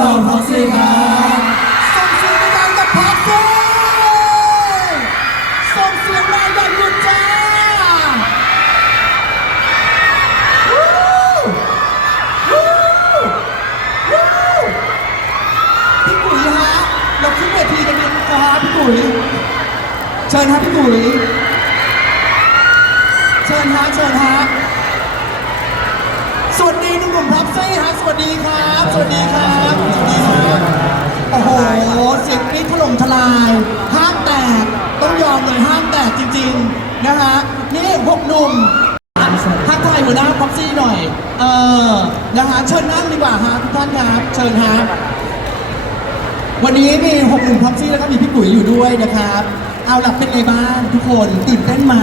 รับพวกเราพ็อกซี่ครับส่งเสียงดังกับพักซี่ส่งเสียงแรงดังหยุดจ้าวู้วู้วู้พี่กุ๋ยฮะเราขึ้นเวทีกันดีกว่าพี่กุ๋ยเชิญฮะพี่กุ๋ย นี่พวกหนุ่มทักทายหัวหน้าพ็อปซี่หน่อย เออนะฮะเชิญนั่งดีกว่าฮะทุกท่านครับ เชิญฮะวันนี้มีหกหนุ่มพ็อปซี่แล้วก็มีพี่ปุ๋ยอยู่ด้วยนะครับ เอาล่ะเป็นไงบ้างทุกคนตื่นเต้นไหม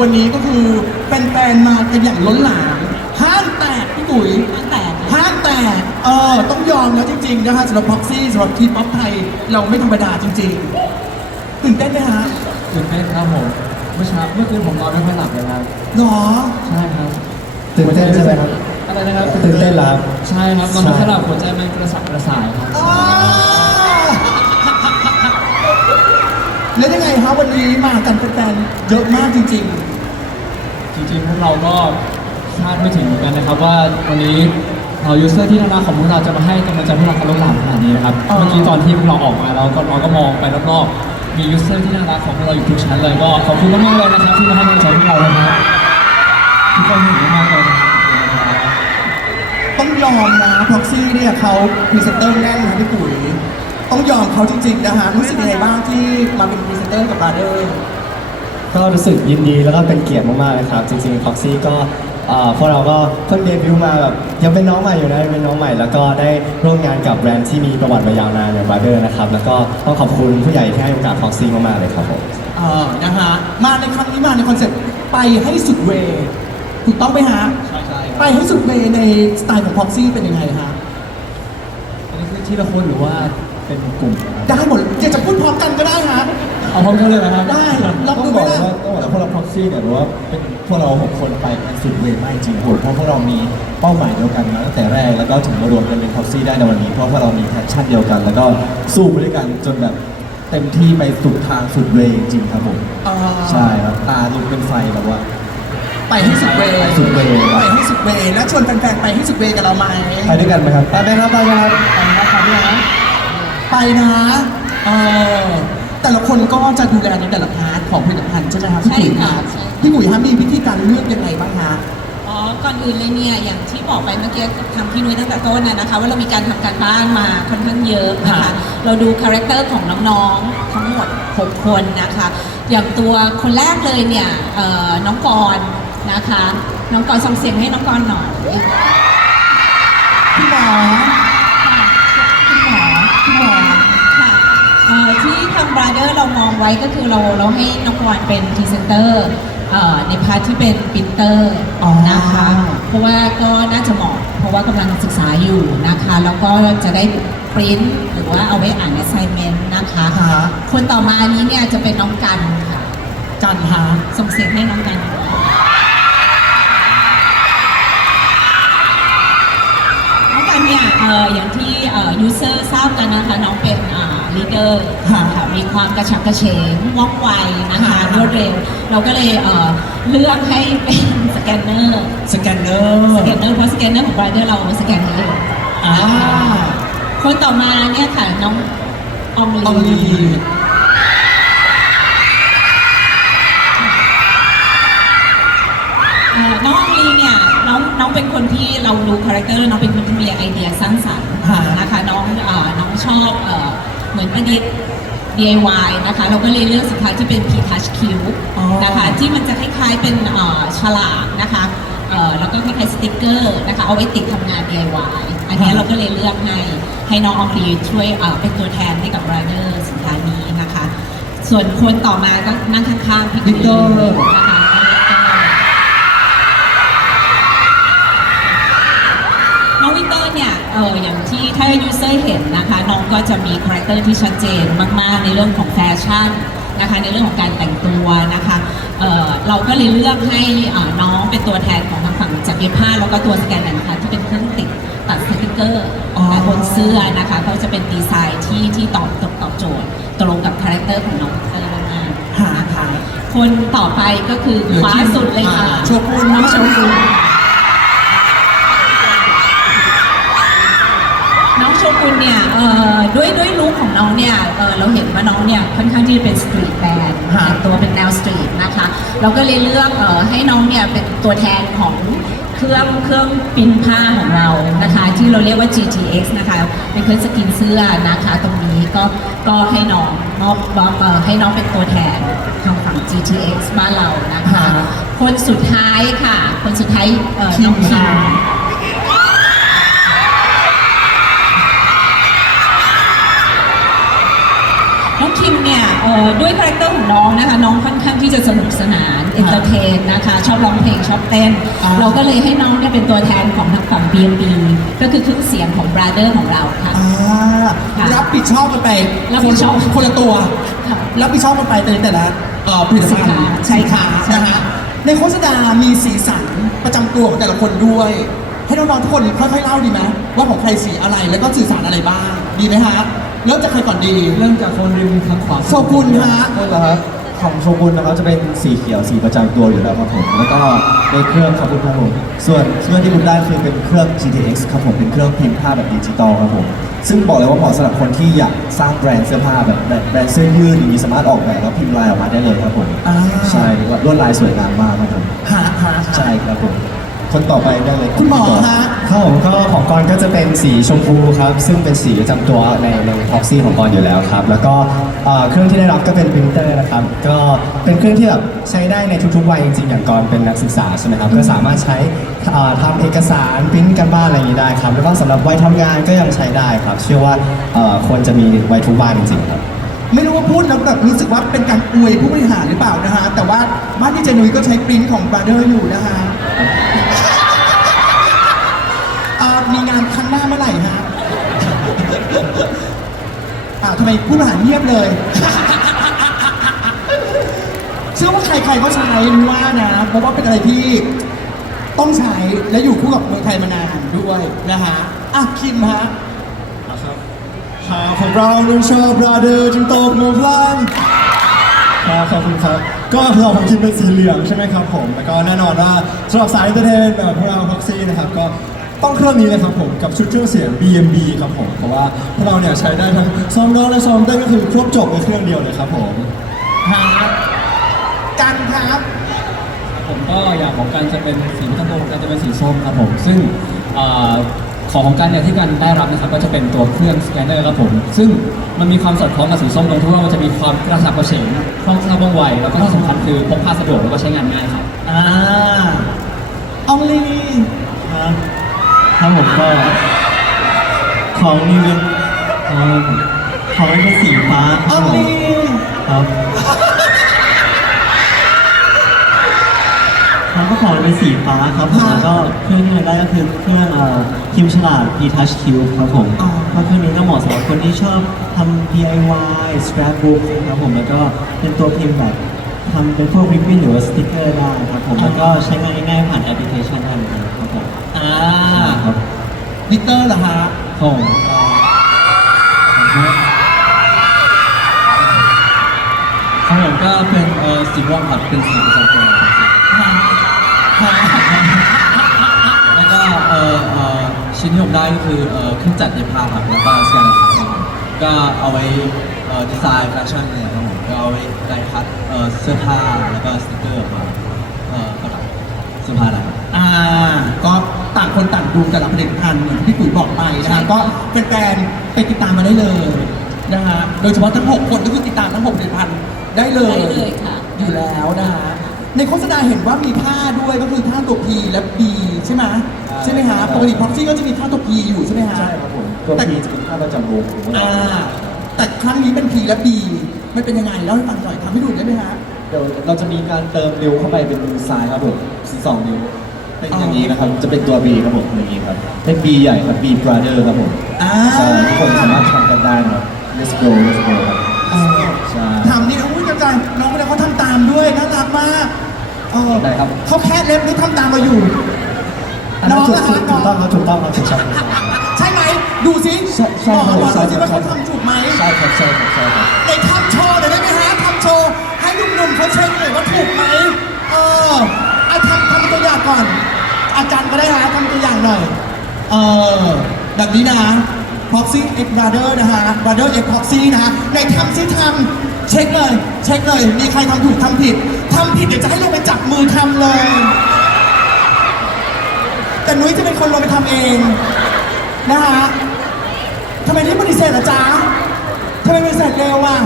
วันนี้ก็คือเป็นแฟนๆมากันอย่างล้นหลามห้างแตกพี่ปุ๋ยห้างแตกห้างแตกเออต้องยอมแล้วจริงๆนะฮะสำหรับพ็อกซี่สำหรับทีมป๊อปไทยเราไม่ธรรมดาจริง ๆ ตื่นเต้นไหมฮะตื่นเต้นครับผม เมื่อเช้าเมื่อคืนผมนอนไม่ค่อยหลับเลยครับ หรอ ใช่ครับ ตื่นเต้นใช่ไหมครับ อะไรนะครับ ตื่นเต้นเหรอครับ ใช่ครับนอนไม่ค่อยหลับหัวใจมันกระสับกระส่ายครับ อ้าวแล้วยังไงฮะวันนี้มากันแฟนๆเยอะมากจริง จริงๆพวกเราก็คาดไม่ถึงเหมือนกันนะครับว่าวันนี้เรายูเซอร์ที่น่ารักของพวกเราจะมาให้กำลังใจพวกเรากันล้นหลามขนาดนี้นะครับอ๋อเมื่อกี้ตอนที่พวกเราออกมาเราก็เราก็มองไปรอบๆ มียูเซอร์ที่น่ารักของพวกเราอยู่ทุกชั้นเลยก็ขอบคุณมากๆเลยนะครับที่มาให้กำลังใจพวกเรานะครับทุกคนเห็นมากๆเลยนะครับๆต้องยอมนะพ็อกซี่เนี่ยเขาพรีเซนเตอร์แน่นนะพี่ปุ๋ยต้องยอมเขาจริงๆนะฮะรู้สึกยังไงบ้างที่มาเป็นพรีเซนเตอร์กับบราเดอร์ ก็รู้สึกยินดีแล้วก็เป็นเกียรติมากๆเลยครับ จริงๆพ็อกซี่ก็เอ่อพวกเราก็เพิ่งเดบิวต์มาแบบยังเป็นน้องใหม่อยู่นะยังเป็นน้องใหม่ แล้วก็ได้ร่วมงานกับแบรนด์ที่มีประวัติมายาวนานอย่างบราเดอร์นะครับแล้วก็ต้องขอบคุณผู้ใหญ่ที่ให้โอกาสพ็อกซี่มากๆเลยครับผมเออนะฮะมาในครั้งนี้มาในคอนเซ็ปต์ไปให้สุดเวย์ถูกต้องไหมฮะใช่ใช่ไปให้สุดเวย์ในสไตล์ของพ็อกซี่เป็นยังไงฮะอันนี้คือที่ละคนหรือว่าเป็นกลุ่มนะครับได้หมดอยากจะพูดพร้อมกันก็ได้ฮะ เอาพร้อมกันเลยนะครับได้ลองต้อดูงไหบมอกล่ะว่าต้องบอกว่าพวกเราพ็อกซี่เนี่ยหรือว่าเป็นพวกเราหกคนไปกันสุดเวทมากจริงโหดเพราะพวกเรามีเป้าหมายเดียวกันมาตั้งแต่แรกแล้วก็ถึงมารวมกันเป็นพ็อกซี่ได้ในวันนี้เพราะพวกเรามีแพชชั่นเดียวกัน แล้วก็สู้ไปด้วยกันจนแบบเต็มที่ไปสุดทางสุดเวย์จริงๆครับผมเอ่อใช่ครับตาลุกเป็นไฟแบบว่า ไปให้สุดเวย์ไปสุดเวย์ครับ ไปให้สุดเวย์แล้วชวนแฟนๆไปให้สุดเวย์กับเราไหมไปด้วยกันไหมครับไปไหมครับไปไหมครับ ไปนะเออ แต่ละคนก็จะดูแลในแต่ละพาร์ทของผลิตภัณฑ์ใช่ไหมครับพี่ปุ๋ยใช่ค่ะรับใช่พี่ปุ๋ยฮะมีวิธีการเลือกยังไงบ้างฮะอ๋อ ก่อนอื่นเลยเนี่ย อย่างที่บอกไปเมื่อกี้ทำพี่นุ้ยตั้งแต่ต้นนะนะคะ ว่าเรามีการทำการบ้านมาค่อนข้างเยอะนะคะค่ะเราดูคาแรคเตอร์ของน้องๆ ทั้งหมด 6 คนนะคะ อย่างตัวคนแรกเลยเนี่ยเอ่อน้องกรณ์นะคะ น้องกรณ์ส่งเสียงให้น้องกรณ์หน่อย พี่หมอางบราเดอร์เรามองไว้ก็คือเราเราให้น้องกรณ์เป็นพรีเซนเตอร์เอ่อในพาร์ทที่เป็นปรินเตอร์อ๋อนะคะ เพราะว่าก็น่าจะเหมาะเพราะว่ากำลังศึกษาอยู่นะคะ แล้วก็จะได้ปริ้นหรือว่าเอาไว้อ่าน assignment นะคะค่ะคนต่อมานี้เนี่ยจะเป็นน้องกันค่ะ กันฮะส่งเสียงให้น้องกันน้องกันเนี่ยเอ่ออย่างที่เอ่อ user ทราบกันนะคะน้องเป็น อ่า leader ค่ะมีความกระฉับกระเฉงว่องไวนะคะรวดเร็ว เราก็เลยเอ่อเลือกให้เป็นสแกนเนอร์สแกนเนอร์สแกนเนอร์เพราะสแกนเนอร์ของ Rider เราสแกนได้เลยอ่าคนต่อมาเนี่ยค่ะน้องออมอองลีลีเอ่อน้องออมลีเนี่ยน้องน้องเป็นคนที่เรารู้คาแรคเตอร์น้องเป็นคนที่มีไอเดียสร้างสรรค์ค่ะนะคะน้องเอ่อน้องชอบ เอ่อเหมือนประดิษฐ์ DIY นะคะ เราก็เลยเลือกสินค้าที่เป็น P Touch Q อ๋อนะคะ ที่มันจะคล้ายๆเป็นเอ่อฉลากนะคะเอ่อแล้วก็คล้ายๆสติกเกอร์นะคะ เอาไว้ติดทำงาน DIY อันเนี้ยเราก็เลยเลือกให้ให้น้องออมลีช่วยเอ่อเป็นตัวแทนให้กับไรเดอร์สินค้านี้นะคะ ส่วนคนต่อมาก็นั่งข้างๆพี่วิกเตอร์นะคะ เตอร์เนี่ยเอออย่างที่ถ้า user เห็นนะคะน้องก็จะมีคาแรคเตอร์ที่ชัดเจนมากๆ ในเรื่องของแฟชั่นนะคะในเรื่องของการแต่งตัวนะคะเอ่อเราก็เลยเลือกให้เอ่อน้องเป็นตัวแทนของทางฝั่งจากเย็บผ้าแล้วก็ตัวสแกนนะคะที่เป็นเครื่องติดตัดสติกเกอร์อ๋อบนเสื้อนะคะก็จะเป็นดีไซน์ที่ที่ตอบตอบตอบโจทย์ตรงกับคาแรคเตอร์ของน้องเสื้อมากหาหาๆคนต่อไปก็คือเหลือขวาที่สุดเลยค่ะอ่าโชกุนน้องโชกุน น้องโชกุนเนี่ยเอ่อด้วยด้วยลุคของน้องเนี่ยเอ่อเราเห็นว่าน้องเนี่ยค่อนข้างที่จะเป็นสตรีทแบนด์ฮะแต่งตัวเป็นแนวสตรีทนะคะเราก็เลยเลือกเอ่อให้น้องเนี่ยเป็นตัวแทนของเครื่องเครื่องปิ้นผ้าของเรานะคะที่เราเรียกว่า GTX นะคะเป็นเครื่องสกินเสื้อนะคะตรงนี้ก็ก็ให้น้องมอบมอบเอ่อให้น้องเป็นตัวแทนทางฝั่ง GTX บ้านเรานะคะ คนสุดท้ายค่ะ คนสุดท้ายเอ่อน้องคิม น้องคิมเนี่ยเอ่อด้วยคาแรคเตอร์ของน้องนะคะ น้องค่อนข้างที่จะสนุกสนานเอนเตอร์เทนนะคะ ชอบร้องเพลงชอบเต้น อ่า เราก็เลยให้น้องเนี่ยเป็นตัวแทนของทางฝั่ง B&B ก็คือเครื่องเสียงของ brother ของเราค่ะ อ่าค่ะรับผิดชอบกันไปรับผิดชอบคนคนละตัว ค่ะรับผิดชอบกันไปในแต่ละเอ่อผลิตภัณฑ์ใช่ค่ะใช่ค่ะ นะฮะในโฆษณามีสีสันประจำตัวของแต่ละคนด้วย ให้น้องๆทุกคนค่อยๆเล่าดีไหมว่าของใครสีอะไรแล้วก็สื่อสารอะไรบ้างดีไหมฮะ เริ่มจากใครก่อนดี เริ่มจากคนริมทางขวาโชกุนฮะ นั่นแหละครับของโชกุนนะครับจะเป็นสีเขียวสีประจำตัวอยู่แล้วครับผมแล้วก็ในเครื่องครับคุณครับผมส่วนเครื่องที่คุณได้คือเป็นเครื่อง GTX ครับผมเป็นเครื่องพิมพ์ผ้าแบบดิจิตอลครับผมซึ่งบอกเลยว่าเหมาะสำหรับคนที่อยากสร้างแบรนด์เสื้อผ้าแบบแบบแบรนด์เสื้อยืดอย่างนี้สามารถออกแบบแล้วพิมพ์ลายออกมาได้เลยครับผมอ่า ใช่แล้วก็ลวดลายสวยงามมากครับผมหาหาหาใช่ครับผมคนต่อไปได้เลยรับคุณหมอฮะ ครับผมก็ของกรก็จะเป็นสีชมพูครับ ซึ่งเป็นสีประจำตัวในในท็อกซี่ของกรอยู่แล้วครับ แล้วก็เอ่อเครื่องที่ได้รับก็เป็นปรินเตอร์นะครับ ก็เป็นเครื่องที่แบบใช้ได้ในทุกๆวัยจริงๆอย่างกรเป็นนักศึกษาใช่ไหมครับ ก็สามารถใช้เอ่อทำเอกสารปริ้นกันบ้านอะไรอย่างนี้ได้ครับ แล้วก็สำหรับวัยทำงานก็ยังใช้ได้ครับ เชื่อว่าเอ่อควรจะมีไว้ทุกบ้านจริงๆครับ ไม่รู้ว่าพูดแล้วแบบรู้สึกว่าเป็นการอวยผู้บริหารหรือเปล่านะฮะ แต่ว่าบ้านที่เจนุยก็ใช้ปริ้นของบราเดอร์อยู่นะฮะ มีงานครั้งหน้าเมื่อไหร่ฮะอ่าทำไมผู้บริหารเงียบเลยเชื่อว่าใครๆก็ใช้รู้ว่านะเพราะว่าเป็นอะไรที่ต้องใช้และอยู่คู่กับเมืองไทยมานานด้วยนะฮะอะคิมฮะหาของเราลุงชอบบราเดอร์จึงโตกมือพลันครับขอบคุณครับ ก็เราผมคิดเป็นสีเหลืองใช่ไหมครับผม แล้วก็แน่นอนว่าสำหรับสายเอนเตอร์เทนแบบพวกเราพ็อกซี่นะครับ ก็ ต้องเครื่องนี้เลยครับผมกับชุดเครื่องเสียง BMB ครับผมเพราะว่าพวกเราเนี่ยใช้ได้ทั้งซ้อมร้องและซ้อมเต้นก็คือครบจบในเครื่องเดียวเลยครับผมฮะกันครับ ผมก็อยากของการจะเป็นสีประจำตัวของการจะเป็นสีส้มครับผม ซึ่งเอ่อของของการเนี่ยที่การได้รับนะครับก็จะเป็นตัวเครื่องสแกนเนอร์ครับผม ซึ่งมันมีความสอดคล้องกับสีส้มตรงที่ว่ามันจะมีความกระฉับกระเฉงคล่องแคล่วว่องไวแล้วก็ที่สำคัญคือพกพาสะดวกแล้วก็ใช้งานง่ายครับอ่าอองลีครับ ครับผมก็ของนี่เป็นของนี่เป็นสีฟ้าอองลีครับครับก็ของเป็นสีฟ้าครับผมแล้วก็เครื่องที่มันได้ก็คือเครื่องเอ่อคิมฉลาด P Touch Cube ครับผมก็เครื่องนี้ก็เหมาะสำหรับคนที่ชอบทำ DIY scrapbook ครับผมแล้วก็เป็นตัวพิมพ์แบบทำเป็นพวกริบบิ้นหรือว่าสติกเกอร์ได้ครับผมแล้วก็ใช้งานง่ายๆผ่านแอปพลิเคชันได้เหมือนกันครับผม อ่าครับวิกเตอร์เหรอฮะของของผมก็เป็นเออสีม่วงครับเป็นสีประจำตัวแล้วก็เออเออชิ้นที่ผมได้ก็คือเออเครื่องจักรเย็บผ้าครับแล้วก็สแกนครับก็เอาไว้เออดีไซน์แฟชั่นเนี่ยครับผมก็เอาไว้ไดคัดเออเสื้อผ้าแล้วก็สติกเกอร์มาเออประดับเสื้อผ้าได้ครับ ก็ต่างคนต่างดูแต่ละผลิตภัณฑ์เหมือนที่ปุ๋ยบอกไปนะฮะก็เป็นแฟนๆไปติดตามมาได้เลยนะฮะโดยเฉพาะทั้ง 6 คนก็คือติดตามทั้ง6ผลิตภัณฑ์ได้เลยได้เลยค่ะ อยู่แล้วนะฮะในโฆษณาเห็นว่ามีท่าด้วยก็คือท่าตัว P และ B ใช่ไหมใช่ไหมฮะปกติพ็อกซี่ก็จะมีท่าตัว P อยู่ใช่ไหมฮะใช่ครับผมตัวแต่ พีจะเป็นค่าประจำวงของเราอ่าแต่ครั้งนี้เป็น P และ B มันเป็นยังไงเล่าให้ฟังหน่อยทำให้ดูได้ไหมฮะ เดี๋ยวเราจะมีการเติมนิ้วเข้าไปเป็นมือซ้ายครับผมสองนิ้ว เป็นอย่างนี้นะครับ จะเป็นตัว B ครับผมอย่างนี้ครับ เป็น B ใหญ่ครับ B brother ครับผมอ่าใช่ทุกคนสามารถทำกันได้นะครับ let's go let's go ครับเออใช่ทำนี่อุ้ยจังๆน้องคนนี้เขาทำตามด้วยน่ารักมากเออได้ครับ เขาแค่เล็บนี่ทำตามเราอยู่ อันนั้นถูกนะถูกถูกต้องครับถูกต้องครับถูกต้องใช่ไหมดูสิใช่ใช่บอกครับบอกใช่ดูสิครับว่าเขาทำถูกไหมใช่ครับใช่ครับใช่ครับในทำโชว์หน่อยได้ไหมฮะทำโชว์ให้หนุ่มๆเขาเช็คหน่อยว่าถูกไหมเออ ก่อน อาจารย์ก็ได้ฮะทำตัวอย่างหน่อย เออแบบนี้นะ Proxy X Brother นะฮะ Brother X Proxy นะฮะในทำซิทำเช็คเลย เช็คเลย มีใครทำถูกทำผิดทำผิดเดี๋ยวจะให้ลงไปจับมือทำเลย แต่นุ้ยจะเป็นคนลงไปทำเอง นะฮะทำไมรีบปฏิเสธล่ะจ๊ะทำไมปฏิเสธเร็วอะ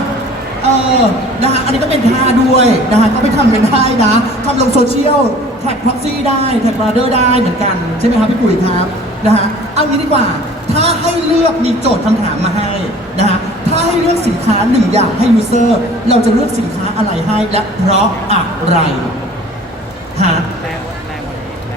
เออ นะฮะ อันนี้ก็เป็นท่าด้วยนะฮะ ก็ไปทำกันได้นะทำลงโซเชียล ท็กพ็อกซี่ได้แท็กบราเดอร์ได้เหมือนกัน ใช่ไหมครับพี่ปุ๋ยครับนะฮะเอางี้ดีกว่า ถ้าให้เลือกมีโจทย์คำถามมาให้นะฮะถ้าให้เลือกสินค้าหนึ่งอย่างให้ยูเซอร์เราจะเลือกสินค้าอะไรให้และเพราะอะไร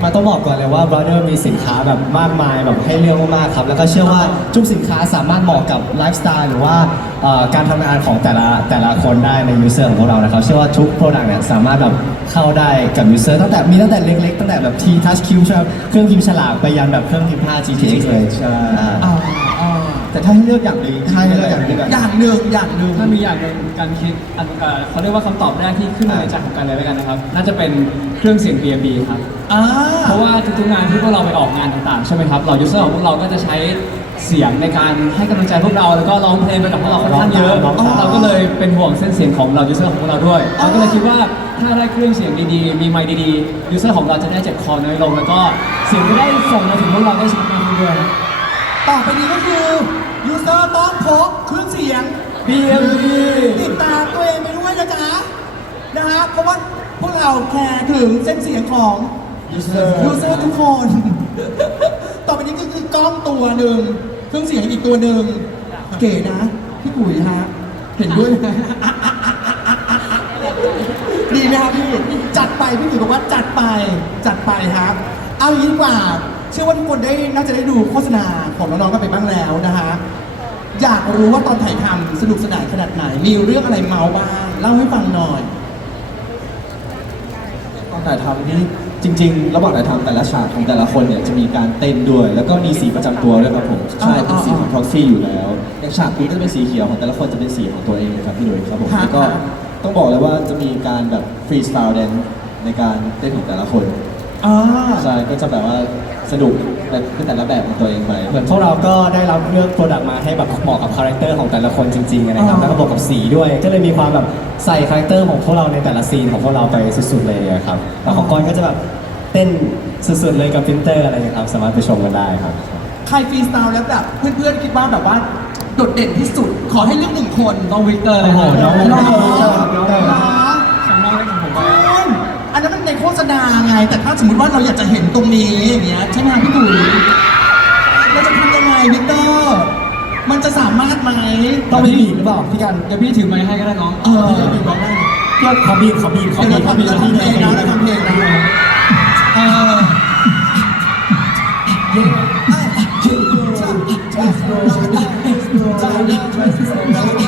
มันต้องบอกก่อนเลยว่า Brother มีสินค้าแบบมากมายแบบให้เลือกมากๆครับ แล้วก็เชื่อว่าทุกสินค้าสามารถเหมาะกับไลฟ์สไตล์หรือว่าเอ่อการทำงานของแต่ละแต่ละคนได้ในยูเซอร์ของพวกเรานะครับ เชื่อว่าทุกโปรดักต์เนี่ยสามารถแบบเข้าได้กับยูเซอร์ตั้งแต่มีตั้งแต่เล็กๆ ตั้งแต่แบบ T Touch Q ใช่ไหมเครื่องพิมพ์ฉลากไปยันแบบเครื่องพิมพ์ผ้า GTX เลยใช่ อ่า แต่ถ้าให้เลือกอย่างหนึ่งให้เลือกอย่างหนึ่งอย่างหนึ่งอย่างหนึ่งถ้ามีอย่างหนึ่งการคิดอันเอ่อเขาเรียกว่าคำตอบแรกที่ขึ้นมาในใจของกันเลยแล้วกันนะครับ น่าจะเป็นเครื่องเสียง BMB ครับ อ่า เพราะว่าทุกๆงานที่พวกเราไปออกงานต่างๆ ใช่ไหมครับเรายูเซอร์ของพวกเราก็จะใช้เสียงในการให้กำลังใจพวกเราแล้วก็ร้องเพลงไปกับพวกเราค่อนข้างเยอะร้องตาม เราก็เลยเป็นห่วงเส้นเสียงของเรายูเซอร์ของพวกเราด้วยเราก็เลยคิดว่าถ้าได้เครื่องเสียงดีๆ มีไมค์ดีๆยูเซอร์ของเราจะได้เจ็บคอน้อยลง แล้วก็เสียงจะได้ส่งมาถึงพวกเราได้ชัดมากขึ้นด้วย ต่อไปนี้ก็คือยูเซอร์ต้องพกเครื่องเสียง BMB ติดตามตัวเองไปด้วยนะจ๊ะนะฮะเพราะว่าพวกเราแคร์ถึงเส้นเสียงของยูเซอร์ยูเซอร์ทุกคน ต่อไปนี้ก็คือกล้องตัวหนึ่งเครื่องเสียงอีกตัวหนึ่งเก๋นะพี่ปุ๋ยฮะเห็นด้วยไหมดีไหมครับพี่ จัดไปพี่ปุ๋ยบอกว่าจัดไปจัดไปครับ เอาอย่างนี้ดีกว่า เชื่อว่าทุกคนได้น่าจะได้ดูโฆษณาของน้องๆกันไปบ้างแล้วนะฮะอยากรู้ว่าตอนถ่ายทำสนุกสนานขนาดไหน มีเรื่องอะไรเมาบ้าง เล่าให้ฟังหน่อย ตอนถ่ายทำนี่จริง ๆ ระหว่างถ่ายทำแต่ละฉากของแต่ละคนเนี่ยจะมีการเต้นด้วย แล้วก็มีสีประจำตัวด้วยครับผมใช่เป็นสีของ proxy อยู่แล้วอย่างฉากคุณก็จะเป็นสีเขียวของแต่ละคนจะเป็นสีของตัวเองเลยครับพี่หนุ่ยครับผมครับแล้วก็ต้องบอกเลยว่าจะมีการแบบฟรีสไตล์แดนในการเต้นของแต่ละคน อ่า ใช่ก็จะแบบว่า สนุกแบบเป็นแต่ละแบบของตัวเองไป เหมือนพวกเราก็ได้รับเลือกโปรดักต์มาให้แบบเหมาะกับคาแรคเตอร์ของแต่ละคนจริงๆนะครับอ๋อแล้วก็บวกกับสีด้วย ก็เลยมีความแบบใส่คาแรคเตอร์ของพวกเราในแต่ละซีนของพวกเราไปสุดๆเลยอะครับแล้วของก้อยก็จะแบบเต้นสุดๆเลยกับฟิลเตอร์อะไรอย่างเงี้ยครับ สามารถไปชมกันได้ครับ ใครฟรีสไตล์แล้วแบบเพื่อนๆคิดว่าแบบว่าโดดเด่นที่สุด ขอให้เลือกหนึ่งคนต้องวิกเตอร์เลยโอ้โหน้องน้องน้อง ษณาไง แต่ถ้าสมมติว่าเราอยากจะเห็นตรงนี้อย่างเงี้ยใช่ไหมพี่ตุ๋ยเราจะทำยังไงวิกเตอร์มันจะสามารถไหมต้องมีบีบหรือเปล่าพี่กันเดี๋ยวพี่ถือไม้ให้ก็ได้น้องเออบีบบอกได้พี่กันขอบีบขอบีบขอเดี๋ยวบีเราบขอทำบีบเราทำเพลงนะเราทำเพลงนะเอออัน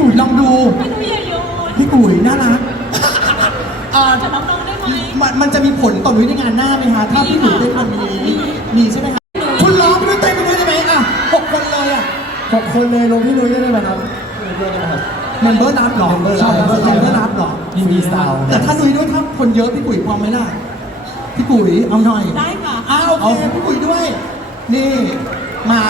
กุ๋ยลองดู ไม่รู้อย่าโยนพี่กุ๋ยน่ารักอ่าจะน้องๆได้ไหม มันมันจะมีผลต่อนุ้ยในงานหน้าไหมฮะถ้าพี่กุ๋ยเต้นวันนี้มีใช่ไหมฮะคุณร้องไปด้วยเต้นไปด้วยได้ไหมอะหกคนเลยอะขอบคนเลยลงพี่นุ้ยได้ไหมครับด้วยได้ไหมครับเมมเบอร์นับเหรอ Member ใช่เมมเบอร์นับเมมเบอร์นับเหรอยินดีสไตล์แต่ถ้านุ้ยด้วยถ้าคนเยอะพี่กุ๋ยพร้อมไหมล่ะพี่กุ๋ยเอาหน่อยได้ค่ะอ้าวโอเคพี่กุ๋ยด้วย นี่มา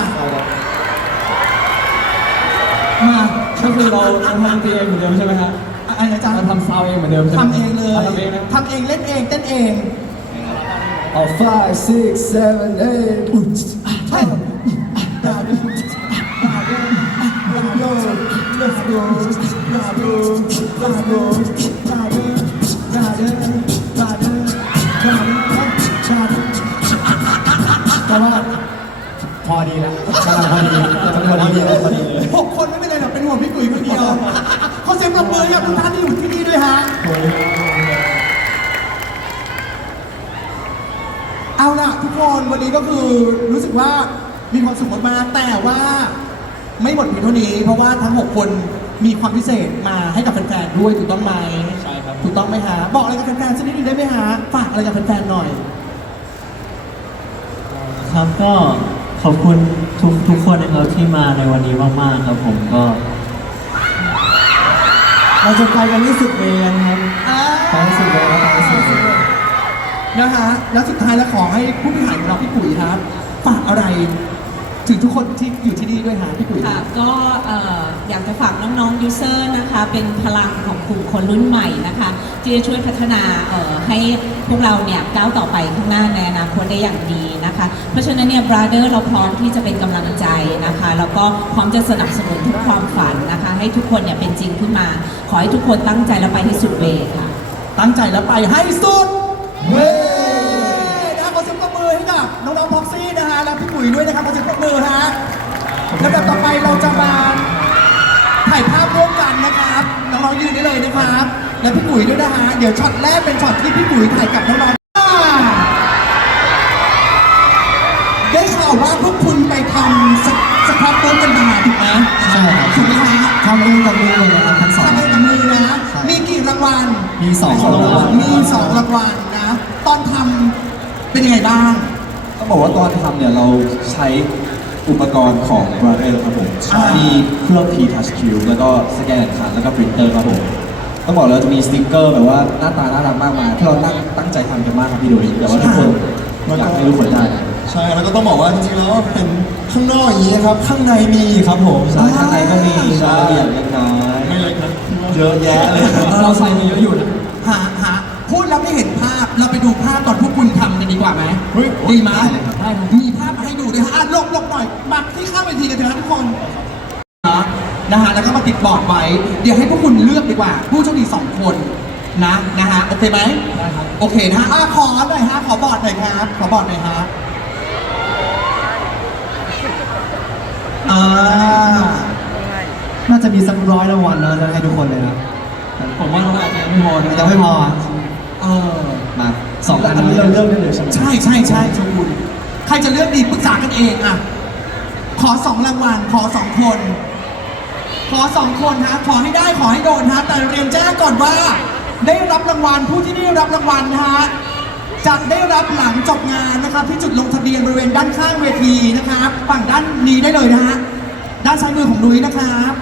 มา ก็คือเราเราทำดนตรีเองเหมือนเดิมใช่ไหมครับอะอะไรนะจ๊ะเราทำซาวด์เองเหมือนเดิมใช่ไหมทำเองเลยทำเองนะทำเองเล่นเองเต้นเองเอา five six seven eight ใช่ Let's go, let's go, let's go, brother, brother, brother, brother, brother, brother. เพราะว่าพอดีแล้วกำลังพอดีกำลังพอดีเลยพอดีเลยหก คนไม่เป็นไรหรอกเป็นห่วงพี่กุ๋ยคนเดียวขอเสียงปรบมือให้กับทุกท่านที่อยู่ที่นี่ด้วยฮะ เอาล่ะทุกคนวันนี้ก็คือรู้สึกว่ามีความสุขมากๆแต่ว่าไม่หมดเพียงเท่านี้ เพราะว่าทั้ง 6 คนมีความพิเศษมาให้กับแฟนๆด้วยถูกต้องไหมใช่ครับ ถูกต้องไหมฮะบอกอะไรกับแฟนๆสักนิดนึงได้ไหมฮะฝากอะไรกับแฟนๆหน่อย ครับก็ ขอบคุณทุกทุกคนนะครับที่มาในวันนี้มากๆครับผมก็ เราจะไปกันที่สุดเวรครับไปให้สุดเลยครับไปให้สุดเลยนะฮะแล้วสุดท้ายแล้วขอให้ผู้บริหารของเราพี่ปุ๋ยครับฝากอะไร ถึงทุกคนที่อยู่ที่นี่ด้วยฮะพี่ปุ๋ย ค่ะก็เอ่ออยากจะฝากน้องๆ ยูเซอร์นะคะ เป็นพลังของกลุ่มคนรุ่นใหม่นะคะ ที่จะช่วยพัฒนาเอ่อให้พวกเราเนี่ยก้าวต่อไปข้างหน้าในอนาคตได้อย่างดีนะคะ เพราะฉะนั้นเนี่ยบราเดอร์เราพร้อมที่จะเป็นกำลังใจนะคะ แล้วก็พร้อมจะสนับสนุนทุกความฝันนะคะ ให้ทุกคนเนี่ยเป็นจริงขึ้นมา ขอให้ทุกคนตั้งใจแล้วไปให้สุดเวย์ค่ะ ตั้งใจแล้วไปให้สุด เว้ยนะขอเสียงปรบมือให้กับน้องๆพ็อกซี่นะฮะและพี่ปุ๋ยด้วยนะครับขอเสียงปรบมือฮะลำดับต่อไปเราจะมาถ่ายภาพร่วมกันนะครับน้องๆยืนได้เลยนะครับ และพี่ปุ๋ยด้วยนะฮะเดี๋ยวช็อตแรกเป็นช็อตที่พี่ปุ๋ยถ่ายกับน้องๆอ่าได้ข่าวว่าพวกคุณไปทำสสครับโต๊ะกันมาถูกไหมใช่ครับ ถูกไหมฮะทำเองกับมือเลยนะครับทั้งสอง ทำเองกับมือนะใช่มีกี่รางวัลมีสองรางวัล มีสองรางวัลนะ ตอนทำเป็นยังไงบ้าง ต้องบอกว่าตอนทำเนี่ยเราใช้อุปกรณ์ของ b r o t h e r ครับผมอ่ามีเครื่อง P Touch Q แล้วก็สแกนคันแล้วก็ปรินเตอร์ครับผมต้องบอกเลยว่าจะมีสติ๊กเกอร์แบบว่าหน้าตาน่ารักมากมายที่เราตั้งตั้งใจทำกันมากครับพี่โดยแต่ว่าทุกคนอยากให้ทุกคนได้ใช่แล้วก็ต้องบอกว่าจริงๆแล้วเป็นข้างนอกอย่างนี้นะครับ ข้างในมีครับผมใช่ข้างในก็มีรายละเอียดเล็กน้อยไม่เล็กนะเยอะแยะเลยเราใส่มาเยอะอยู่นะ เราไปดูภาพตอนพวกคุณทำกันดีกว่าไหมดีไหมได้เลยครับได้ครับ มีภาพมาให้ดูด้วยฮะอะหลบหลบหน่อยมาที่ข้ามเวทีกันเถอะนะทุกคนนะฮะแล้วก็มาติดบอร์ดไว้ เดี๋ยวให้พวกคุณเลือกดีกว่า ผู้โชคดีสองคนนะนะฮะโอเคไหมได้ครับโอเคนะฮะอะขอหน่อยฮะขอบอร์ดหน่อยครับขอบอร์ดหน่อยฮะอ่าน่าจะมีสักร้อยรางวัลนะจะให้ทุกคนเลยนะผมว่าเราอาจจะยังไม่พอนะยังไม่พอเออมาสองอันอันนี้นี้เราเลือกได้เลยใช่ไหมใช่ใช่ใช่ชคุณใครจะเลือกดีปรึกษากันเองอะ ขอสองรางวัลขอสองคน ขอสองคนฮะขอให้ได้ขอให้โดนฮะแต่เรียนแจ้งก่อนว่า ได้รับรางวัลผู้ที่ได้รับรางวัลนะฮะจะได้รับหลังจบงานนะครับที่จุดลงทะเบียนบริเวณด้านข้างเวทีนะครับฝั่งด้านนี้ได้เลยนะฮะด้านซ้ายมือของนุ้ยนะครับ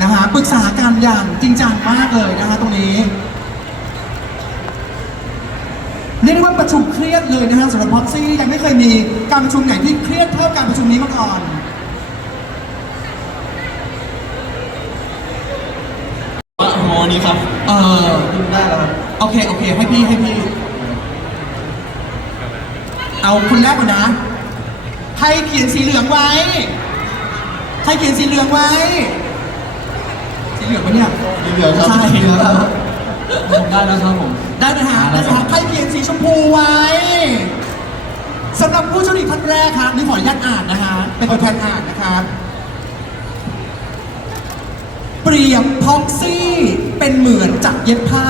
นะฮะปรึกษากันอย่างจริงจังมากเลยนะฮะตรงนี้ เรียกได้ว่าประชุมเครียดเลยนะฮะสำหรับพ็อกซี่ยังไม่เคยมีการประชุมไหนที่เครียดเท่าการประชุมนี้มาก่อน ว่าโมนี่ครับเออได้แล้วครับโอเคโอเค ให้พี่ให้พี่ เอาคนแรกก่อนนะ ใครเขียนสีเหลืองไว้ ใครเขียนสีเหลืองไว้ สีเหลืองปะเนี่ย สีเหลืองครับใช่ สีเหลืองครับผมได้แล้วครับผม ได้นะฮะได้นะฮะใครเขียน สีชมพูไว้สำหรับผู้โชคดีท่านแรกครับนี่ขออนุญาตอ่านนะฮะเป็นตัวแทนอ่านนะครับเปรียบพ็อกซี่เป็นเหมือนจักรเย็บผ้า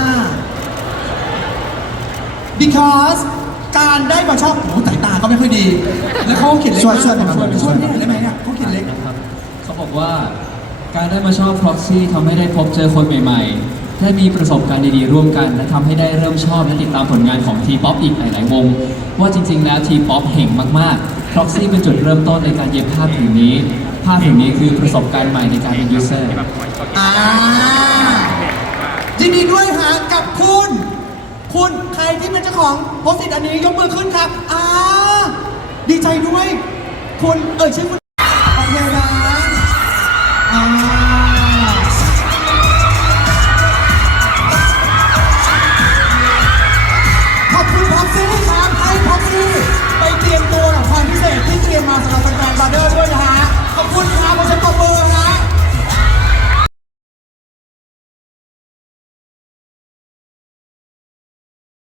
because การได้มาชอบโอ้โหสายตาก็ไม่ค่อยดี แล้วเขาเขียนเล็กช่วยมากช่วยหน่อยช่วยช่ช่ววยยพี่หน่อยได้ไหมเนี่ยเขาเขียนเล็กนะครับเขาบอกว่าการได้มาชอบ proxy ทำให้ได้พบเจอคนใหม่ ๆ ได้มีประสบการณ์ดีๆร่วมกัน และทำให้ได้เริ่มชอบและติดตามผลงานของ T-POP อีกหลายๆวง ว่าจริงๆ แล้ว T-POP เห่งมากๆ proxy เป็นจุดเริ่มต้นในการเย็บผ้าผืนนี้ ผ้าผืนนี้คือประสบการณ์ใหม่ในการเป็น user อ่ายินดีด้วยฮะกับคุณ คุณใครที่เป็นเจ้าของโพสต์อันนี้ยกมือขึ้นครับอ่าดีใจด้วย คุณเอ่ยชื่อคุณ